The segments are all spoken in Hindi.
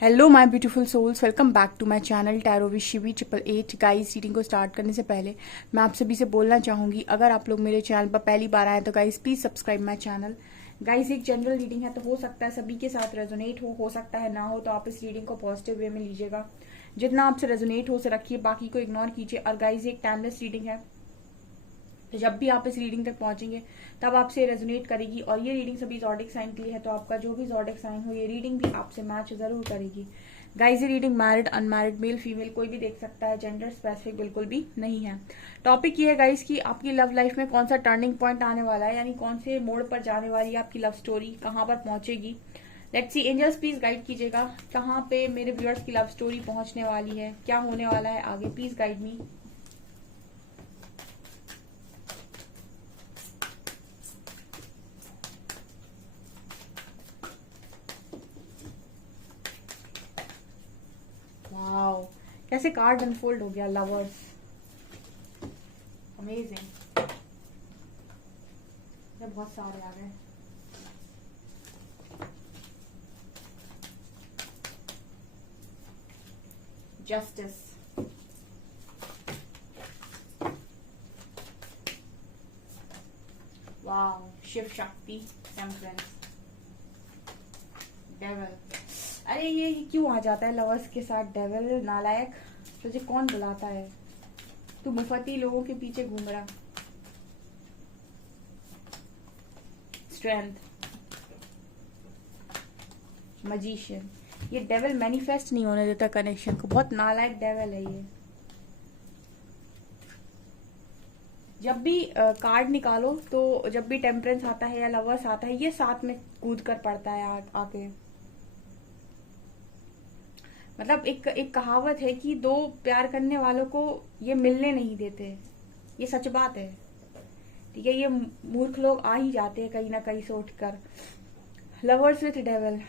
Hello my beautiful souls, welcome back to my channel tarot with Shivi 888। Guys, reading को स्टार्ट करने से पहले मैं आप सभी से बोलना चाहूंगी, अगर आप लोग मेरे चैनल पर पहली बार आए तो guys please subscribe my channel. Guys, एक जनरल रीडिंग है तो हो सकता है सभी के साथ रेजोनेट हो सकता है ना हो, तो आप इस रीडिंग को पॉजिटिव वे में लीजिएगा। जितना आपसे रेजोनेट हो उसे रखिए, बाकी को इग्नोर कीजिए। और गाइस, एक टाइमलेस रीडिंग है, तो जब भी आप इस रीडिंग तक पहुंचेंगे तब आपसे रेजोनेट करेगी। और ये रीडिंग सभी जॉडिक साइन के लिए है, तो आपका जो भी जॉडिक साइन हो ये रीडिंग भी आपसे मैच जरूर करेगी। गाइस, ये reading married unmarried male female कोई भी देख सकता है, जेंडर स्पेसिफिक बिल्कुल भी नहीं है। टॉपिक ये है गाइस कि आपकी लव लाइफ में कौन सा टर्निंग पॉइंट आने वाला है, यानी कौन से मोड़ पर जाने वाली है आपकी लव स्टोरी, कहाँ पर पहुंचेगी। Let's see, angels please guide कीजिएगा कहाँ पे मेरे व्यूअर्स की लव स्टोरी पहुंचने वाली है, क्या होने वाला है आगे, प्लीज गाइड मी। वाओ, कैसे कार्ड अनफोल्ड हो गया, लवर्स, अमेजिंग। बहुत सारे आ गए। Justice, wow, Shiv Shakti, temperance, devil. अरे ये क्यों आ जाता है लवर्स के साथ, डेविल नालायक, तुझे कौन बुलाता है, तू मुफती लोगों के पीछे घूम रहा। स्ट्रेंथ, मजीशियन। ये डेविल मैनिफेस्ट नहीं होने देता कनेक्शन को, बहुत नालायक डेविल है ये। जब भी कार्ड निकालो तो जब भी टेम्परेंस आता है या लवर्स आता है, ये साथ में कूद कर पड़ता है आके। मतलब एक कहावत है कि दो प्यार करने वालों को ये मिलने नहीं देते, ये सच बात है। ठीक है, ये मूर्ख लोग आ ही जाते हैं कहीं ना कहीं से उठकर। Lovers with devil,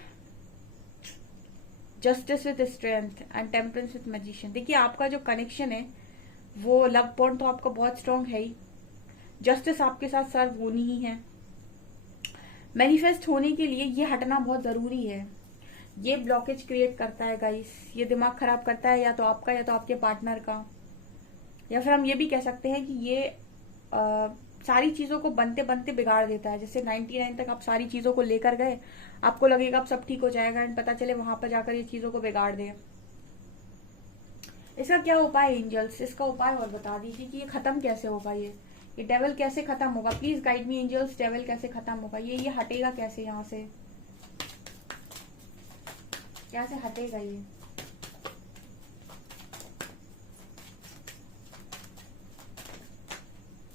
justice with strength and temperance with magician. देखिए, आपका जो कनेक्शन है वो लव बॉन्ड तो आपका बहुत स्ट्रांग है ही, जस्टिस आपके साथ सर्व होनी ही है। मैनिफेस्ट होने के लिए ये हटना बहुत जरूरी है। ये ब्लॉकेज क्रिएट करता है गाइस, ये दिमाग खराब करता है या तो आपका या तो आपके पार्टनर का, या फिर हम ये भी कह सकते हैं कि ये सारी चीजों को बनते बनते बिगाड़ देता है। जैसे 99 तक आप सारी चीजों को लेकर गए, आपको लगेगा अब सब ठीक हो जाएगा, एंड पता चले वहां पर जाकर ये चीजों को बिगाड़ दे। इसका क्या उपाय एंजल्स, इसका उपाय और बता दीजिए कि ये खत्म कैसे होगा, ये डेविल कैसे खत्म होगा, please guide me angels. Devil कैसे खत्म होगा, ये हटेगा कैसे यहाँ से, कैसे हटेगा ये।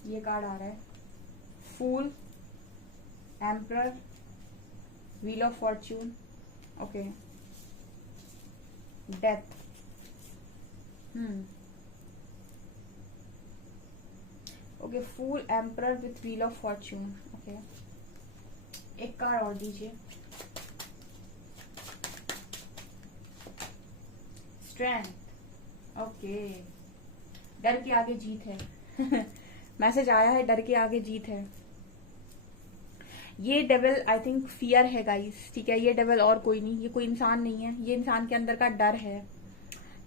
ये कार्ड आ रहा है, fool, emperor, wheel of fortune, okay, death. Okay, fool, emperor with wheel of fortune, okay. एक कार्ड और दीजिए, स्ट्रेंथ, ओके। डर के आगे जीत है। मैसेज आया है, डर के आगे जीत है। ये डेविल आई थिंक फियर है गाइस, ठीक है। ये डेविल और कोई नहीं, ये कोई इंसान नहीं है, ये इंसान के अंदर का डर है,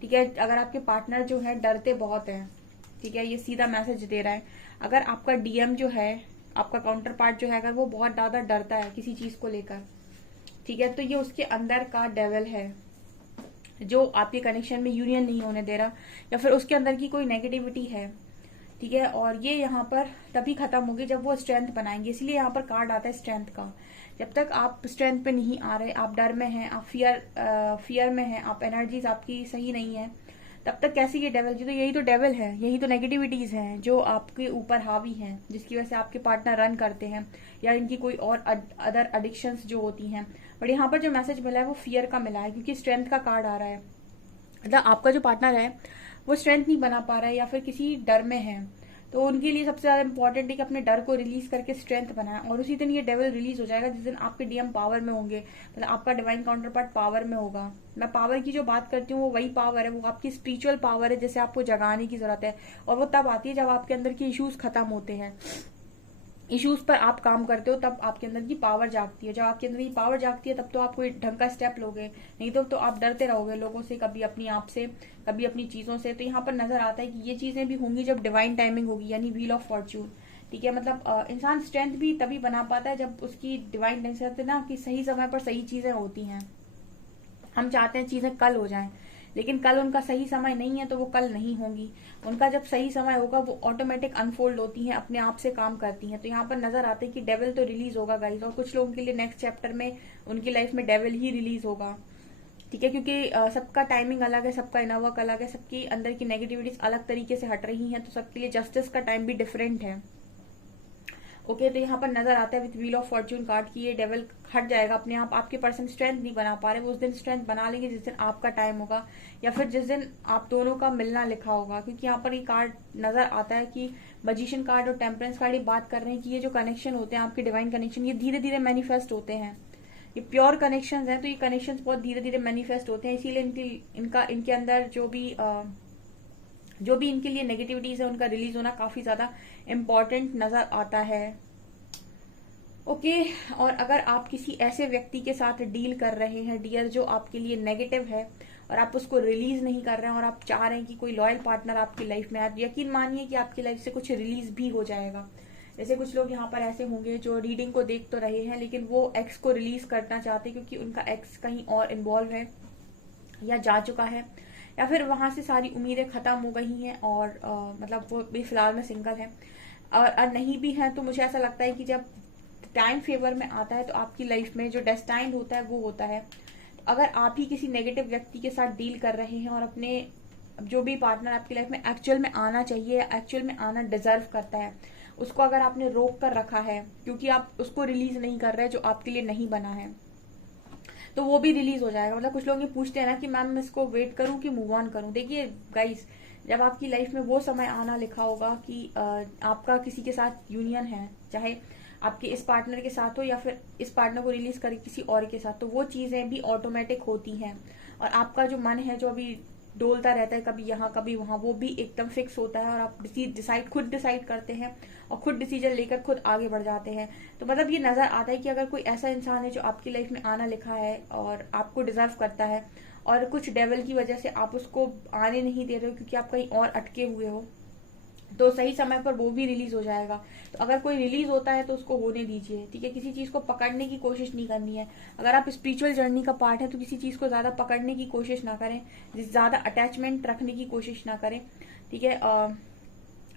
ठीक है। अगर आपके पार्टनर जो है डरते बहुत है, ठीक है, ये सीधा मैसेज दे रहा है। अगर आपका डीएम जो है, आपका काउंटर पार्ट जो है, अगर वो बहुत ज्यादा डरता है किसी चीज को लेकर, ठीक है, तो ये उसके अंदर का डेविल है जो आपके कनेक्शन में यूनियन नहीं होने दे रहा, या फिर उसके अंदर की कोई नेगेटिविटी है, ठीक है। और ये यहाँ पर तभी खत्म होगी जब वो स्ट्रेंथ बनाएंगे, इसलिए यहाँ पर कार्ड आता है स्ट्रेंथ का। जब तक आप स्ट्रेंथ पे नहीं आ रहे, आप डर में हैं, आप फियर में हैं, आप एनर्जीज आपकी सही नहीं है, तब तक कैसे ये डेविल, जी तो यही तो डेविल है, यही तो नेगेटिविटीज हैं जो आपके ऊपर हावी हैं, जिसकी वजह से आपके पार्टनर रन करते हैं, या इनकी कोई और अदर एडिक्शंस जो होती हैं। बट यहाँ पर जो मैसेज मिला है वो फियर का मिला है, क्योंकि स्ट्रेंथ का कार्ड आ रहा है। मतलब आपका जो पार्टनर है वो स्ट्रेंथ नहीं बना पा रहा है या फिर किसी डर में है, तो उनके लिए सबसे ज्यादा इंपॉर्टेंट है कि अपने डर को रिलीज करके स्ट्रेंथ बनाए। और उसी दिन ये डेविल रिलीज हो जाएगा जिस दिन आपके डीएम पावर में होंगे, मतलब आपका डिवाइन काउंटर पार्ट पावर में होगा। मैं पावर की जो बात करती हूँ वो वही पावर है, वो आपकी स्पिरिचुअल पावर है, जिसे आपको जगाने की जरूरत है। और वो तब आती है जब आपके अंदर के इश्यूज खत्म होते हैं। इश्यूज पर आप काम करते हो, तब आपके अंदर की पावर जागती है। जब आपके अंदर की पावर जागती है तब तो आप कोई ढंग का स्टेप लोगे, नहीं तो आप डरते रहोगे लोगों से, कभी अपनी आप से, कभी अपनी चीजों से। तो यहाँ पर नजर आता है कि ये चीजें भी होंगी जब डिवाइन टाइमिंग होगी, यानी व्हील ऑफ फॉर्च्यून। ठीक है, मतलब इंसान स्ट्रेंथ भी तभी बना पाता है जब उसकी डिवाइन टाइमिंग ना, कि सही समय पर सही चीजें होती हैं। हम चाहते हैं चीजें कल हो जाएं, लेकिन कल उनका सही समय नहीं है तो वो कल नहीं होंगी। उनका जब सही समय होगा वो ऑटोमेटिक अनफोल्ड होती हैं, अपने आप से काम करती हैं। तो यहाँ पर नजर आता है कि डेविल तो रिलीज होगा गाइस, और कुछ लोगों के लिए नेक्स्ट चैप्टर में उनकी लाइफ में डेविल ही रिलीज होगा। ठीक है, क्योंकि सबका टाइमिंग अलग है, सबका इनर वर्क अलग है, सबकी अंदर की नेगेटिविटीज अलग तरीके से हट रही हैं, तो सबके लिए जस्टिस का टाइम भी डिफरेंट है। ओके, तो यहाँ पर नजर आता है with wheel of Fortune card की ये डेविल हट जाएगा अपने आप। आपके पर्सन स्ट्रेंथ नहीं बना पा रहे, वो उस दिन स्ट्रेंथ बना लेंगे जिस दिन आपका टाइम होगा, या फिर जिस दिन आप दोनों का मिलना लिखा होगा। क्योंकि यहाँ पर ये कार्ड नजर आता है कि मजिशियन कार्ड और टेम्परेंस कार्ड ये बात कर रहे हैं कि ये जो कनेक्शन होते हैं आपके डिवाइन कनेक्शन, ये धीरे धीरे मैनिफेस्ट होते हैं। ये प्योर कनेक्शन है, तो ये कनेक्शन बहुत धीरे धीरे मैनिफेस्ट होते हैं। इसीलिए इनके अंदर जो भी इनके लिए नेगेटिविटीज है उनका रिलीज होना काफी ज्यादा इम्पोर्टेंट नजर आता है। ओके, और अगर आप किसी ऐसे व्यक्ति के साथ डील कर रहे हैं डियर जो आपके लिए नेगेटिव है और आप उसको रिलीज नहीं कर रहे हैं, और आप चाह रहे हैं कि कोई लॉयल पार्टनर आपकी लाइफ में आए, तो यकीन मानिए कि आपकी लाइफ से कुछ रिलीज भी हो जाएगा। जैसे कुछ लोग यहाँ पर ऐसे होंगे जो रीडिंग को देख तो रहे हैं लेकिन वो एक्स को रिलीज करना चाहते हैं, क्योंकि उनका एक्स कहीं और इन्वॉल्व है या जा चुका है, या फिर वहां से सारी उम्मीदें खत्म हो गई हैं, और मतलब वो भी फिलहाल में सिंगल है। और नहीं भी है तो मुझे ऐसा लगता है कि जब टाइम फेवर में आता है तो आपकी लाइफ में जो डेस्टाइंड होता है वो होता है। अगर आप ही किसी नेगेटिव व्यक्ति के साथ डील कर रहे हैं और अपने जो भी पार्टनर आपकी लाइफ में एक्चुअल में आना चाहिए, एक्चुअल में आना डिजर्व करता है, उसको अगर आपने रोक कर रखा है क्योंकि आप उसको रिलीज नहीं कर रहे जो आपके लिए नहीं बना है, तो वो भी रिलीज हो जाएगा। मतलब कुछ लोग ये पूछते हैं ना कि मैम मैं इसको वेट करूं कि मूव ऑन करूं। देखिए गाइस, जब आपकी लाइफ में वो समय आना लिखा होगा कि आपका किसी के साथ यूनियन है, चाहे आपके इस पार्टनर के साथ हो या फिर इस पार्टनर को रिलीज करे किसी और के साथ, तो वो चीजें भी ऑटोमेटिक होती हैं। और आपका जो मन है जो अभी डोलता रहता है कभी यहाँ कभी वहां, वो भी एकदम फिक्स होता है और आप खुद डिसाइड करते हैं और खुद डिसीजन लेकर खुद आगे बढ़ जाते हैं। तो मतलब ये नजर आता है कि अगर कोई ऐसा इंसान है जो आपकी लाइफ में आना लिखा है और आपको डिजर्व करता है, और कुछ डेविल की वजह से आप उसको आने नहीं दे रहे हो क्योंकि आप कहीं और अटके हुए हो, तो सही समय पर वो भी रिलीज हो जाएगा। तो अगर कोई रिलीज होता है तो उसको होने दीजिए। ठीक है, किसी चीज को पकड़ने की कोशिश नहीं करनी है। अगर आप स्पिरिचुअल जर्नी का पार्ट है तो किसी चीज को ज्यादा पकड़ने की कोशिश ना करें, ज्यादा अटैचमेंट रखने की कोशिश ना करें। ठीक है,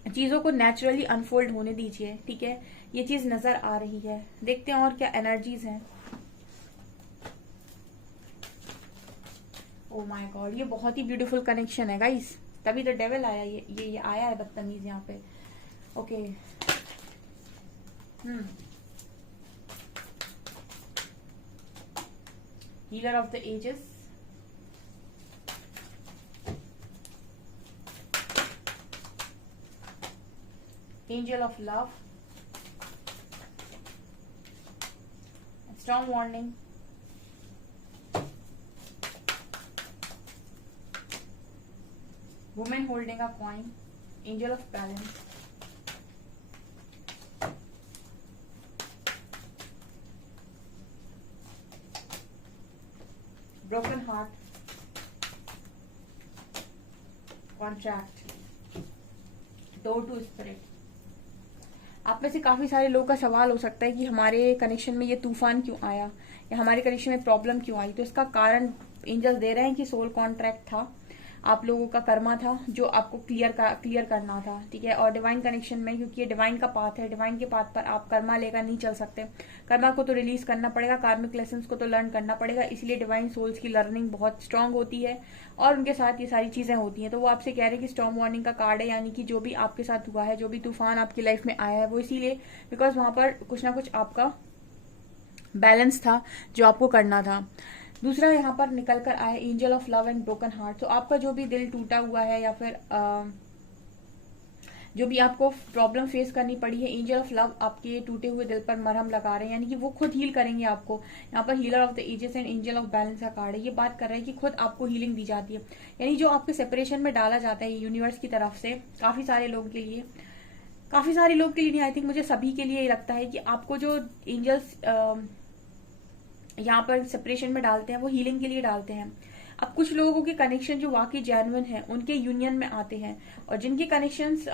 चीजों को नेचुरली अनफोल्ड होने दीजिए। ठीक है, ये चीज नजर आ रही है। देखते हैं और क्या एनर्जीज हैं। ओ माय गॉड, ये बहुत ही ब्यूटीफुल कनेक्शन है गाइस, तभी तो डेविल आया। ये आया है बदतमीज यहाँ पे। Okay, healer of the ages, angel of love, strong warning, woman holding a coin, angel of balance, broken heart, contract, door to spirit। आप में से काफी सारे लोगों का सवाल हो सकता है कि हमारे कनेक्शन में ये तूफान क्यों आया या हमारे कनेक्शन में प्रॉब्लम क्यों आई। तो इसका कारण एंजल दे रहे हैं कि सोल कॉन्ट्रैक्ट था, आप लोगों का कर्मा था जो आपको क्लियर करना था। ठीक है, और डिवाइन कनेक्शन में क्योंकि ये डिवाइन का पाथ है, डिवाइन के पाथ पर आप कर्मा लेकर नहीं चल सकते। कर्मा को तो रिलीज करना पड़ेगा, कार्मिक लेसन्स को तो लर्न करना पड़ेगा। इसलिए डिवाइन सोल्स की लर्निंग बहुत स्ट्रांग होती है और उनके साथ ये सारी चीजें होती हैं। तो वो आपसे कह रहे हैं कि स्टॉर्म वार्निंग का कार्ड है, यानी कि जो भी आपके साथ हुआ है, जो भी तूफान आपकी लाइफ में आया है, वो इसीलिए बिकॉज वहां पर कुछ ना कुछ आपका बैलेंस था जो आपको करना था। दूसरा यहाँ पर निकल कर आया angel of love and broken heart. तो आपका जो भी दिल टूटा हुआ है या फिर जो भी आपको प्रॉब्लम फेस करनी पड़ी है, एंजल ऑफ लव आपके टूटे हुए दिल पर मरहम लगा रहे हैं, यानी कि वो खुद हील करेंगे आपको। यहाँ पर healer of the ages and angel of balance का कार्ड है, ये बात कर रहा है कि खुद आपको हीलिंग दी जाती है। यानी जो आपके सेपरेशन में डाला जाता है यूनिवर्स की तरफ से काफी सारे लोगों के लिए, काफी सारे लोग के लिए नहीं, आई थिंक मुझे सभी के लिए ही लगता है कि आपको जो एंजल्स यहाँ पर सेपरेशन में डालते हैं वो हीलिंग के लिए डालते हैं। अब कुछ लोगों के कनेक्शन जो वाकई जेन्युइन है उनके यूनियन में आते हैं, और जिनके कनेक्शंस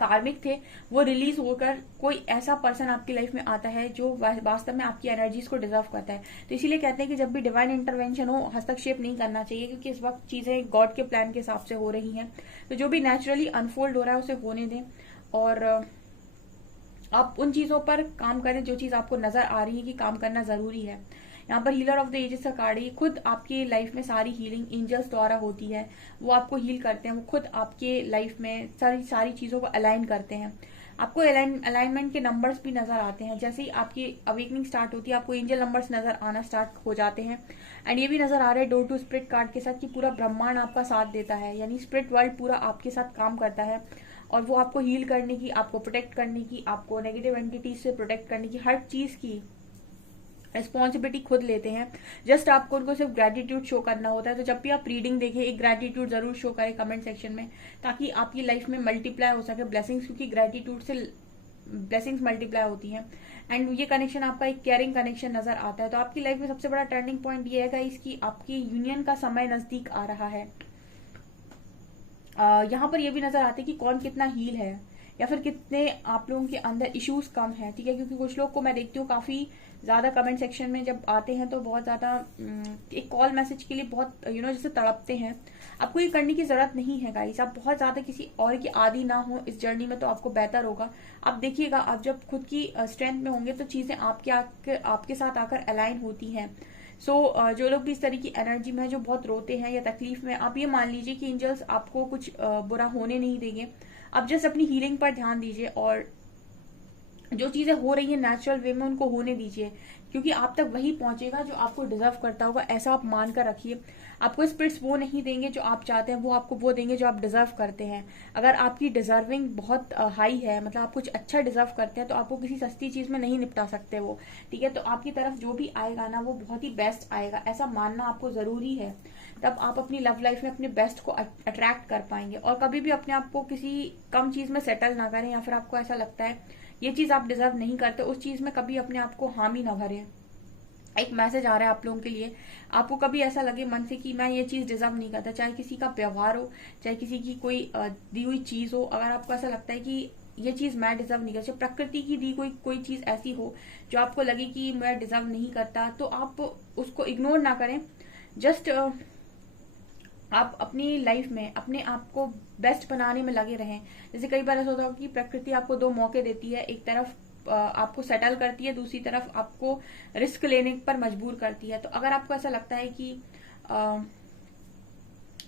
कार्मिक थे वो रिलीज होकर कोई ऐसा पर्सन आपकी लाइफ में आता है जो वास्तव में आपकी एनर्जीज को डिजर्व करता है। तो इसीलिए कहते हैं कि जब भी डिवाइन इंटरवेंशन हो, हस्तक्षेप नहीं करना चाहिए, क्योंकि इस वक्त चीजें गॉड के प्लान के हिसाब से हो रही हैं। तो जो भी नेचुरली अनफोल्ड हो रहा है उसे होने दें, और आप उन चीजों पर काम करें जो चीज आपको नजर आ रही है कि काम करना जरूरी है। यहाँ पर हीलर ऑफ द एजेस का कार्ड है, खुद आपकी लाइफ में सारी हीलिंग एंजल्स द्वारा होती है, वो आपको हील करते हैं, वो खुद आपके लाइफ में सारी चीजों को अलाइन करते हैं। आपको अलाइनमेंट के नंबर्स भी नजर आते हैं, जैसे ही आपकी अवेकनिंग स्टार्ट होती है आपको एंजल नंबर्स नजर आना स्टार्ट हो जाते हैं। एंड ये भी नजर आ रहा है डोर टू स्पिरिट कार्ड के साथ कि पूरा ब्रह्मांड आपका साथ देता है, यानी स्पिरिट वर्ल्ड पूरा आपके साथ काम करता है, और वो आपको हील करने की, आपको प्रोटेक्ट करने की, आपको नेगेटिव एंटिटीज से प्रोटेक्ट करने की, हर चीज की रिस्पॉन्सिबिलिटी खुद लेते हैं। जस्ट आपको उनको सिर्फ ग्रेटिट्यूड शो करना होता है। तो जब भी आप रीडिंग देखें एक ग्रेटिट्यूड जरूर शो करें कमेंट सेक्शन में, ताकि आपकी लाइफ में मल्टीप्लाई हो सके ब्लेसिंग्स, क्योंकि ग्रेटिट्यूड से ब्लेसिंग्स मल्टीप्लाई होती हैं। एंड ये कनेक्शन आपका एक केयरिंग कनेक्शन नजर आता है। तो आपकी लाइफ में सबसे बड़ा टर्निंग पॉइंट ये है गाइस कि आपकी यूनियन का समय नजदीक आ रहा है। यहाँ पर ये भी नजर आते हैं कि कौन कितना हील है, या फिर कितने आप लोगों के अंदर इश्यूज कम है, ठीक है। क्योंकि कुछ लोग को मैं देखती हूँ काफी ज्यादा कमेंट सेक्शन में जब आते हैं तो बहुत ज्यादा एक कॉल मैसेज के लिए बहुत जैसे तड़पते हैं। आपको ये करने की जरूरत नहीं है गाइस, आप बहुत ज्यादा किसी और की आदी ना हो इस जर्नी में तो आपको बेहतर होगा। आप देखिएगा, आप जब खुद की स्ट्रेंथ में होंगे तो चीजें आपके साथ आकर अलाइन होती हैं। जो लोग भी इस तरह की एनर्जी में है, जो बहुत रोते हैं या तकलीफ में, आप ये मान लीजिए कि एंजल्स आपको कुछ बुरा होने नहीं देंगे। आप जस्ट अपनी हीलिंग पर ध्यान दीजिए, और जो चीजें हो रही है नेचुरल वे में उनको होने दीजिए, क्योंकि आप तक वही पहुंचेगा जो आपको डिजर्व करता होगा, ऐसा आप मान कर रखिए। आपको स्पिरिट्स वो नहीं देंगे जो आप चाहते हैं, वो आपको वो देंगे जो आप डिजर्व करते हैं। अगर आपकी डिजर्विंग बहुत हाई है, मतलब आप कुछ अच्छा डिजर्व करते हैं, तो आपको किसी सस्ती चीज में नहीं निपटा सकते वो, ठीक है। तो आपकी तरफ जो भी आएगा ना वो बहुत ही बेस्ट आएगा, ऐसा मानना आपको जरूरी है। तब आप अपनी लव लाइफ में अपने बेस्ट को अट्रैक्ट कर पाएंगे। और कभी भी अपने आप को किसी कम चीज में सेटल ना करें, या फिर आपको ऐसा लगता है ये चीज आप डिजर्व नहीं करते, उस चीज में कभी अपने आप को हामी ना भरें। एक मैसेज आ रहा है आप लोगों के लिए, आपको कभी ऐसा लगे मन से कि मैं ये चीज डिजर्व नहीं करता, चाहे किसी का व्यवहार हो, चाहे किसी की कोई दी हुई चीज हो, अगर आपको ऐसा लगता है कि ये चीज मैं डिजर्व नहीं करता, प्रकृति की दी कोई चीज ऐसी हो जो आपको लगे कि मैं डिजर्व नहीं करता, तो आप उसको इग्नोर ना करें। जस्ट आप अपनी लाइफ में अपने आप को बेस्ट बनाने में लगे रहें। जैसे कई बार ऐसा होता है कि प्रकृति आपको दो मौके देती है, एक तरफ आपको सेटल करती है, दूसरी तरफ आपको रिस्क लेने पर मजबूर करती है। तो अगर आपको ऐसा लगता है कि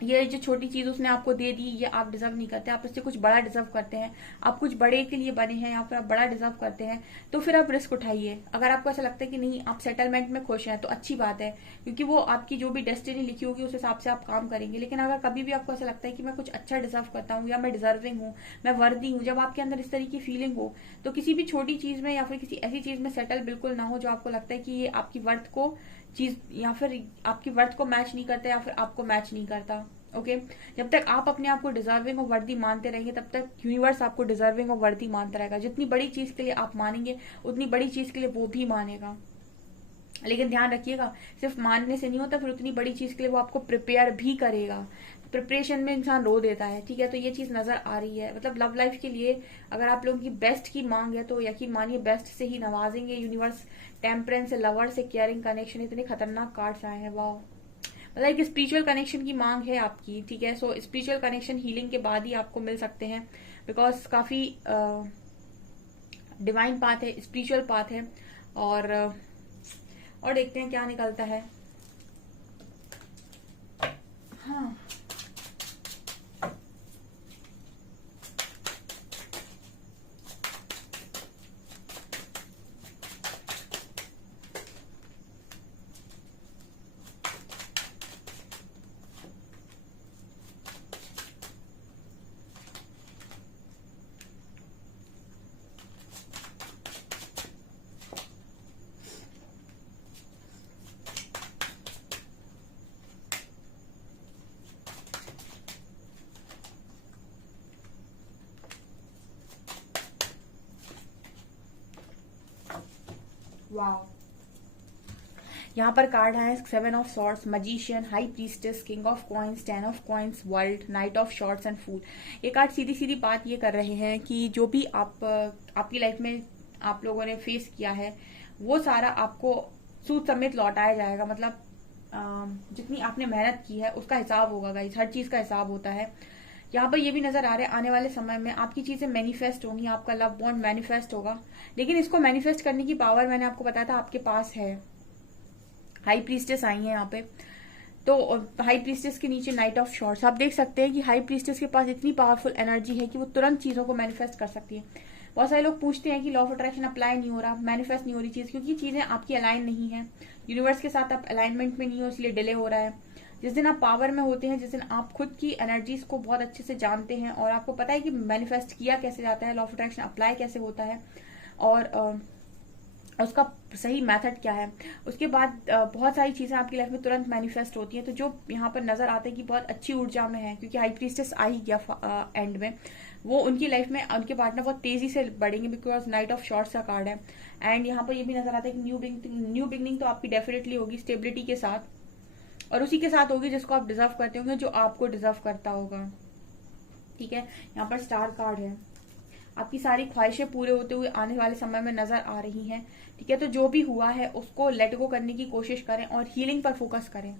ये जो छोटी चीज उसने आपको दे दी ये आप डिजर्व नहीं करते, आप इससे कुछ बड़ा डिजर्व करते हैं, आप कुछ बड़े के लिए बने हैं या फिर आप बड़ा डिजर्व करते हैं, तो फिर आप रिस्क उठाइए। अगर आपको ऐसा लगता है कि नहीं आप सेटलमेंट में खुश हैं तो अच्छी बात है, क्योंकि वो आपकी जो भी डेस्टिनी लिखी होगी उस हिसाब से आप काम करेंगे। लेकिन अगर कभी भी आपको ऐसा लगता है कि मैं कुछ अच्छा डिजर्व करता हूँ, या मैं डिजर्विंग हूँ, मैं वर्दी हूँ, जब आपके अंदर इस तरह की फीलिंग हो, तो किसी भी छोटी चीज में या फिर किसी ऐसी चीज में सेटल बिल्कुल ना हो जो आपको लगता है कि ये आपकी वर्थ को चीज या फिर आपकी वर्थ को मैच नहीं करता, या फिर आपको मैच नहीं करता। ओके जब तक आप अपने आप को डिजर्विंग और वर्दी मानते रहेंगे, तब तक यूनिवर्स आपको डिजर्विंग और वर्दी मानता रहेगा। जितनी बड़ी चीज के लिए आप मानेंगे, उतनी बड़ी चीज के लिए वो भी मानेगा। लेकिन ध्यान रखिएगा, सिर्फ मानने से नहीं होता, फिर उतनी बड़ी चीज के लिए वो आपको प्रिपेयर भी करेगा। प्रिपरेशन में इंसान रो देता है, ठीक है। तो ये चीज नजर आ रही है, मतलब लव लाइफ के लिए अगर आप लोगों की बेस्ट की मांग है तो यकीन मानिए बेस्ट से ही नवाजेंगे यूनिवर्स। टेम्परेंस से, लवर से, केयरिंग कनेक्शन, इतने खतरनाक कार्ड्स आए हैं, वाह। मतलब एक स्पिरिचुअल कनेक्शन की मांग है आपकी, ठीक है। सो स्पिरिचुअल कनेक्शन हीलिंग के बाद ही आपको मिल सकते हैं, बिकॉज काफी डिवाइन पाथ है, स्पिरिचुअल पाथ है। और देखते हैं क्या निकलता है। हाँ वाओ, यहाँ पर कार्ड है 7 of swords, magician, high priestess, king of coins, 10 of coins, world, knight of swords and fool. ये कार्ड सीधी सीधी बात ये कर रहे हैं कि जो भी आपकी लाइफ में आप लोगों ने फेस किया है वो सारा आपको सूद समेत लौटाया जाएगा। मतलब जितनी आपने मेहनत की है उसका हिसाब होगा गाइस, हर चीज का हिसाब होता है। यहाँ पर ये भी नजर आ रहा है आने वाले समय में आपकी चीजें मैनिफेस्ट होंगी, आपका लव बॉन्ड मैनिफेस्ट होगा, लेकिन इसको मैनिफेस्ट करने की पावर मैंने आपको बताया था आपके पास है। हाई प्रीस्टेस आई है यहाँ पे, तो हाई प्रीस्टेस के नीचे नाइट ऑफ शॉर्ट्स। आप देख सकते हैं कि हाई प्रीस्टेस के पास इतनी पावरफुल एनर्जी है कि वो तुरंत चीजों को मैनिफेस्ट कर सकती है। बहुत सारे लोग पूछते हैं कि लॉ ऑफ अट्रैक्शन अप्लाई नहीं हो रहा, मैनिफेस्ट नहीं हो रही चीज, क्योंकि चीजें आपकी अलाइन नहीं है, यूनिवर्स के साथ आप अलाइनमेंट में नहीं हो, इसलिए डिले हो रहा है। जिस दिन आप पावर में होते हैं, जिस दिन आप खुद की एनर्जीज को बहुत अच्छे से जानते हैं और आपको पता है कि मैनिफेस्ट किया कैसे जाता है, लॉ ऑफ अट्रैक्शन अप्लाई कैसे होता है और उसका सही मेथड क्या है, उसके बाद बहुत सारी चीजें आपकी लाइफ में तुरंत मैनिफेस्ट होती हैं। तो जो यहाँ पर नजर आता है कि बहुत अच्छी ऊर्जा में है, क्योंकि हाई प्रीस्टेस आ ही गया एंड में, वो उनकी लाइफ में उनके पार्टनर बहुत तेजी से बढ़ेंगे, बिकॉज नाइट ऑफ शॉर्ट्स का कार्ड है। एंड यहाँ पर ये भी नजर आता है कि न्यू बिगनिंग तो आपकी डेफिनेटली होगी स्टेबिलिटी के साथ, और उसी के साथ होगी जिसको आप डिजर्व करते होंगे, जो आपको डिजर्व करता होगा। ठीक है, यहाँ पर स्टार कार्ड है, आपकी सारी ख्वाहिशें पूरे होते हुए आने वाले समय में नजर आ रही हैं। ठीक है, तो जो भी हुआ है उसको लेट गो करने की कोशिश करें और हीलिंग पर फोकस करें,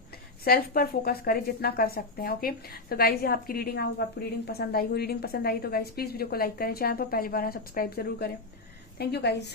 सेल्फ पर फोकस करें जितना कर सकते हैं। ओके, तो गाइज ये आपकी रीडिंग आपको रीडिंग पसंद आई हो, रीडिंग पसंद आई तो गाइज प्लीज वीडियो को लाइक करें, चैनल पर पहली बार सब्सक्राइब जरूर करें। Thank you guys.